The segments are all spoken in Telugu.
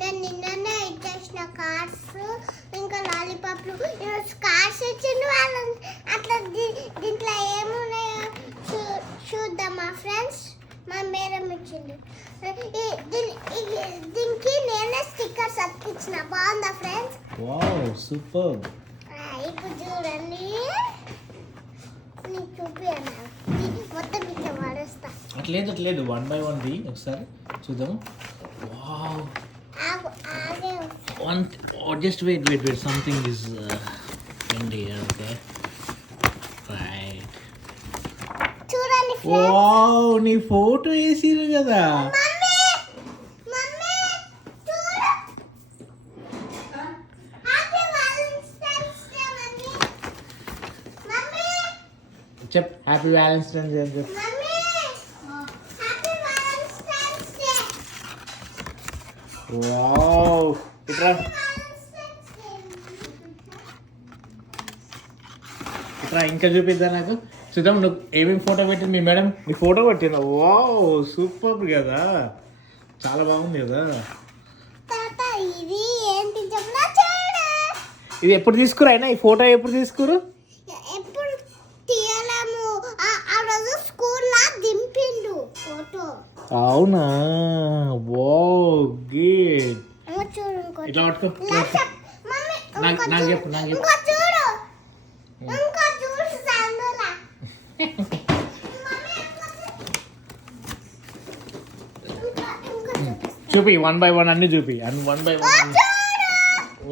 నేను నిన్ననే ఇచ్చేసిన కార్స్ ఇంకా లాలీపాప్లు కార్స్ ఇచ్చిండు వాళ్ళు అట్లా దీంట్లో ఏమున్నాయో చూద్దామా ఫ్రెండ్స్. మా మేడం ఇచ్చిండు దీనికి నేనే స్టిక్కర్స్ అతికించిన. బాగుందా ఫ్రెండ్స్? Wow super. ఇప్పుడు చూడండి నీకు చూపియన్నా మొత్తం ఇట్లా వాడేస్తా. అట్లేదు 1 by 1 ది ఒకసారి చూద్దాం. వావ్ ఆగే one just wait something is in there. Okay, right. చూడండి వావ్ నీ ఫోటో వేసిరు కదా. మమ్మీ చూడు హ్యాపీ వాలెంటైన్స్ డే మమ్మీ చెప్ హ్యాపీ వ్యాలంటైన్స్ డే అని చెప్పు. Mummy happy Valentine's day. Wow ఇట్రా ఇంకా చూపిద్దా నాకు చూద్దాం. నువ్వు ఏమేమి ఫోటో పెట్టింది మీ మేడం? నీ ఫోటో పెట్టిందా? వావ్ సూపర్ కదా, చాలా బాగుంది కదా. తాత ఇది ఏంటి చెప్పనా చూడు. ఇది ఎప్పుడు తీసుకురా అయినా ఈ ఫోటో ఎప్పుడు తీసుకురు? ఎప్పుడు తీయలేము ఆ రోజు స్కూల్లో దింపిండు ఫోటో. అవునా? Wow good. చూడు ఇంకో ఇట్లా పట్టుకో మమ్మీ నాకు చెప్పు ఇంకో చూడు ఇంకో చూడు సందులా. చూపి 1 by 1 అన్ని చూపి అండ్ 1 by 1.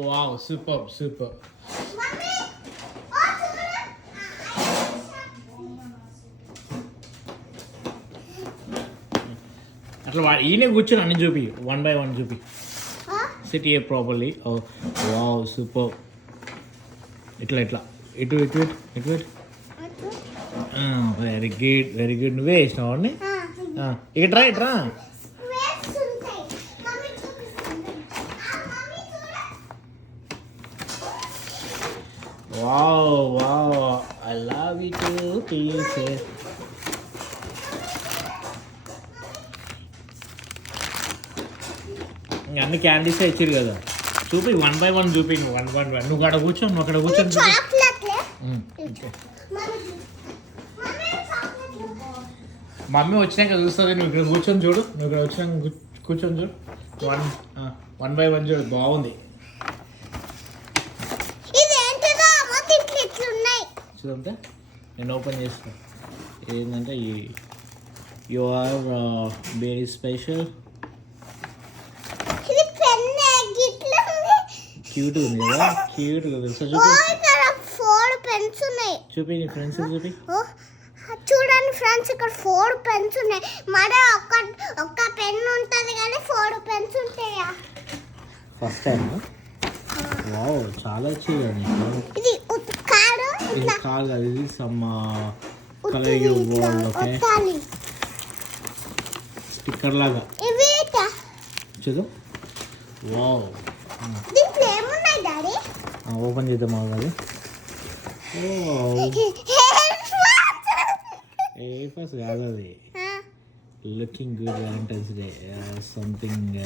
Wow super. అట్లా ఈయన కూర్చొని అన్ని చూపి 1 by 1 చూపి. SIT here properly. Wow super. ఇట్లా ఇటు వెరీ గుడ్ నువ్వే వేసినావు అండి. ఇట్రా wow I love you to pieces. అన్ని క్యాండీసే ఇచ్చారు కదా. చూపి 1 by 1 చూపి. నువ్వు 1 by 1 నువ్వు అక్కడ కూర్చొని మమ్మీ వచ్చినాక చూస్తుంది. నువ్వు ఇక్కడ కూర్చొని చూడు. కూర్చొని చూడు. 1 by 1 చూడు. బాగుంది చూడంతే. నేను ఓపెన్ చేస్తాను. ఏంటంటే you are very special. Cute ఉంది కదా. క్యూట్ తెలుసా? చూపి నీ ఫ్రెండ్స్ చూపి. చూడండి ఫ్రెండ్స్ ఇక్కడ 4 పెన్స్ ఉన్నాయి. మరి ఒక్క పెన్ ఉంటుంది కానీ 4 పెన్స్ ఉంటాయా? First time. వావ్ చాలా వచ్చాయి. ఇది కాదు ఇది కాదు కదా, ఇది some colour you world. Okay sticker లాగా ఇవి చూద్దాం. వావ్ దీంట్లో ఏమున్నాయి డాడీ? ఓపెన్ చేద్దాం అది. ఏ ఫస్ట్ కాదు అది. Looking good Valentine's day something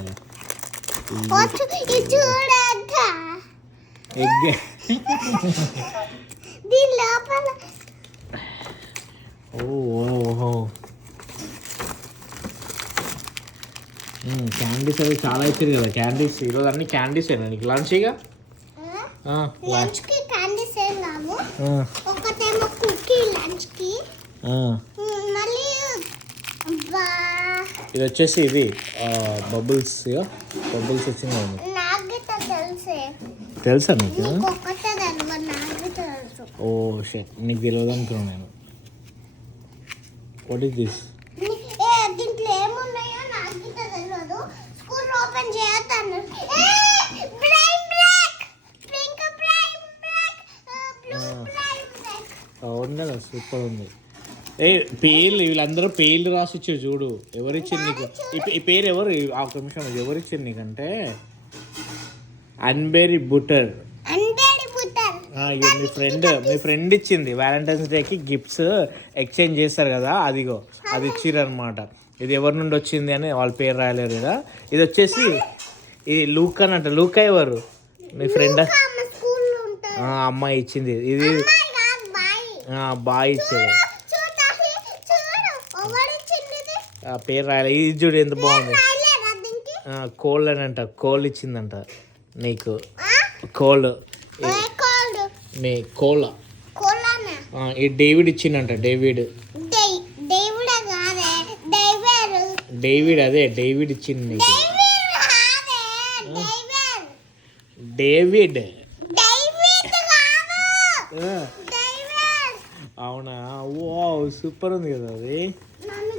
egg. దీని లోపల ఓహో క్యాండీస్ అవి చాలా ఇచ్చారు కదా. క్యాండీస్ ఈరోజు అన్ని క్యాండీస్ అయినా నీకు లంచ్గా. లంచ్ కి క్యాండీస్ ఏమో ఒకటేమో కుకీ లంచ్ కి. మళ్ళీ ఇది వచ్చేసి ఇది బబుల్స్ వచ్చింది. నాకు తెలుసా నీకు? ఒకటే తెలియదు నాకు తెలుసు. ఓ షట్ నీకు తెలియదు అనుకున్నాను నేను. What is this? దీంట్లో ఏమున్నాయో నాకు తెలియదు. స్కూల్ ఓపెన్ చేయొద్దు. అవును కదా సూపర్ ఉంది. పేర్లు వీళ్ళందరూ పేర్లు రాసి ఇచ్చారు చూడు. ఎవరిచ్చారు నీకు ఈ పేరు? ఎవరు ఆ నిమిషం ఎవరిచ్చారు నీకంటే అన్బెరీ బుటర్. మీ ఫ్రెండ్ ఇచ్చింది. వ్యాలంటైన్స్ డేకి గిఫ్ట్స్ ఎక్స్చేంజ్ చేస్తారు కదా, అదిగో అది ఇచ్చిర్రు అనమాట. ఇది ఎవరి నుండి వచ్చింది అని వాళ్ళ పేరు రాయలేరు కదా. ఇది వచ్చేసి ఇది లూకా అంట. లూకా ఎవరు? మీ ఫ్రెండ్? ఆమె స్కూల్లో ఉంటారు. అమ్మాయి ఇచ్చింది. ఇది అమ్మాయి కాదు, బాయ్. బాయ్ ఇచ్చేది. చూడు ఎవరు ఇచ్చింది ఇది? ఆ పేరు రాయాలి. ఇది చూడు ఎంత బాగుంది. రాయలేదా దీనికి? కోల్డ్ అని అంట. కోల్డ్ ఇచ్చిందంట నీకు. Cold a cold? మీ కోళ్ళ. కోలానా? ఈ డేవిడ్ ఇచ్చిందంట. డేవిడ్ దేవుడా కాదే, డైవర్. డేవిడ్ అదే డేవిడ్ ఇచ్చింది నీకు. డైవర్ కాదే, డైవర్. డేవిడ్. డైవిడ్ కాదు, డైవర్. అవునా? ఓ సూపర్ ఉంది కదా అది. నన్ను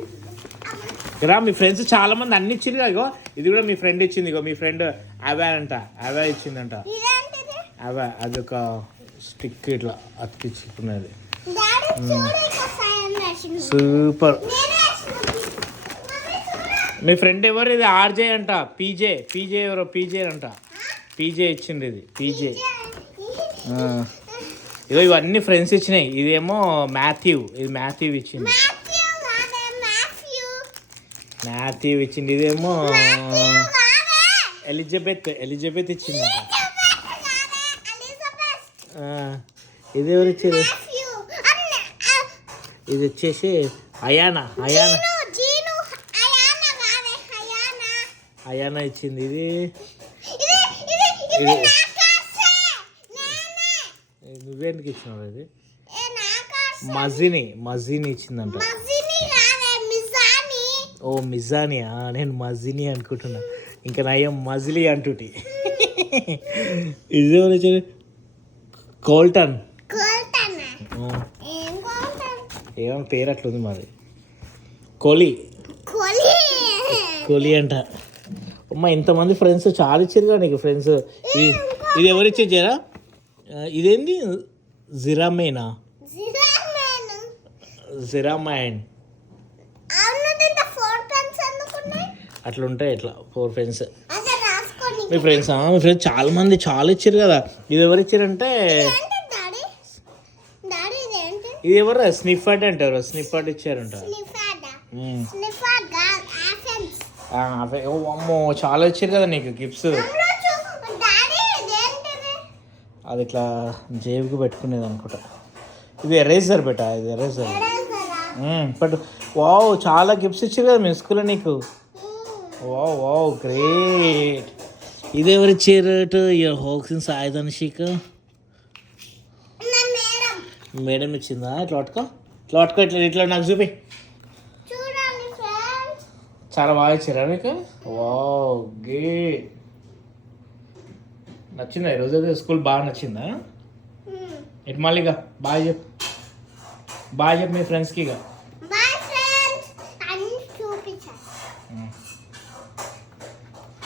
కదా మీ ఫ్రెండ్స్ చాలా మంది అన్ని ఇచ్చింది కదా. ఇగో ఇది కూడా మీ ఫ్రెండ్ ఇచ్చింది. ఇగో మీ ఫ్రెండ్ అవే అంట. అవే ఇచ్చిందంట. ఇదేంటిది? అవే అదొక స్టిక్ ఇట్లా అతికించుకున్నది. డాడీ చూడు ఇక్కడ సైన్ రాసింది. సూపర్. నేనే రాసిన. మమ్మీ చూడు. మీ ఫ్రెండ్ ఎవరు? ఇది ఆర్జే అంట. పీజే. పీజే ఎవరో పీజే అంట. పీజే ఇచ్చింది. ఇది పీజే. ఇగో ఇవన్నీ ఫ్రెండ్స్ ఇచ్చినాయి. ఇదేమో మాథ్యూ. ఇది మాథ్యూ ఇచ్చింది. మాథ్యూ కాదే, మాథ్యూ. మాథ్యూ ఇచ్చింది. ఇదేమో మాథ్యూ కాదే. ఎలిజబెత్. ఎలిజబెత్ ఇచ్చిందంట. ఎలిజబెత్. ఇది ఎవరు ఇచ్చారు? మాథ్యూ. అన్న ఇది వచ్చేసి అయానా. అయానా. జీను అయానా కాదే, అయానా. అయానా ఇచ్చింది. ఇది ఇది ఇది నా కాసే. నేనే. నువ్వేందుకు ఇచ్చినావు? ఇది ఏ నా కాసే. మజిని ఇచ్చిందంట. మజిని కాదే, మిజాని. ఓ మిజానియా? నేను మజిని అనుకుంటున్నా. ఇంకా నయం మజిలీ అంటుటి. ఇది ఎవరు వచ్చారు? కోల్టన్. కోల్టనా? ఏం కోల్టన్? ఏమో పేరు అట్లుంది మాది. కోలి. కోలి. కోలి అంట. అమ్మ ఇంతమంది ఫ్రెండ్స్ చాలా ఇచ్చారు కదా నీకు ఫ్రెండ్స్. ఇది ఎవరు ఇచ్చారు జరా? ఇదేంది? జిరామేనా? జిరామేను. జిరామైన్ అవును, దీంట్లో 4 పెన్స్ ఎందుకున్నాయి? అట్లా ఉంటాయి. ఇట్లా 4 ఫ్రెండ్స్. అసలు రాసుకోండి. మీ ఫ్రెండ్స్ మీ ఫ్రెండ్స్ చాలా మంది చాలా ఇచ్చారు కదా. ఇది ఎవరు ఇచ్చారంటే ఏంటి డాడీ? డాడీ ఇదేంటి? ఇది ఎవరు? స్నిఫర్డ్ అంటారు. స్నిఫర్డ్ ఇచ్చారంట. స్నిఫాడా? స్నిఫాడ్ కాదు, ఆఫెన్స్. ఓ అమ్మో చాలా ఇచ్చారు కదా నీకు గిఫ్ట్స్. డాడీ ఇదేంటిది? అది ఇట్లా జేబుకి పెట్టుకునేది అనుకుంటా. ఇది ఎరేజర్ బెటా. ఇది ఎరేజర్. ఎరేజరా? బట్ వావ్ చాలా గిఫ్ట్స్ ఇచ్చారు కదా మీ స్కూల్లో నీకు. Wow wow great. ఇది ఎవరు ఇచ్చారు? యువర్ హోక్సిన్ సాయిధనుషిక నా మేడం. మేడం ఇచ్చిందా? ఇట్లా పట్టుకో. ఇట్లా పట్టుకో. ఇట్లా ఇట్లా నాకు చూపి. చూడండి ఫ్రెండ్స్. చాలా బాగా ఇచ్చారా మీకు? Wow great. నచ్చిందా ఈరోజు? అయితే స్కూల్ బాగా నచ్చిందా? ఇటు మళ్ళీ బాయ్ చెప్పు. బాయ్ చెప్పు మీ ఫ్రెండ్స్కి ఇక.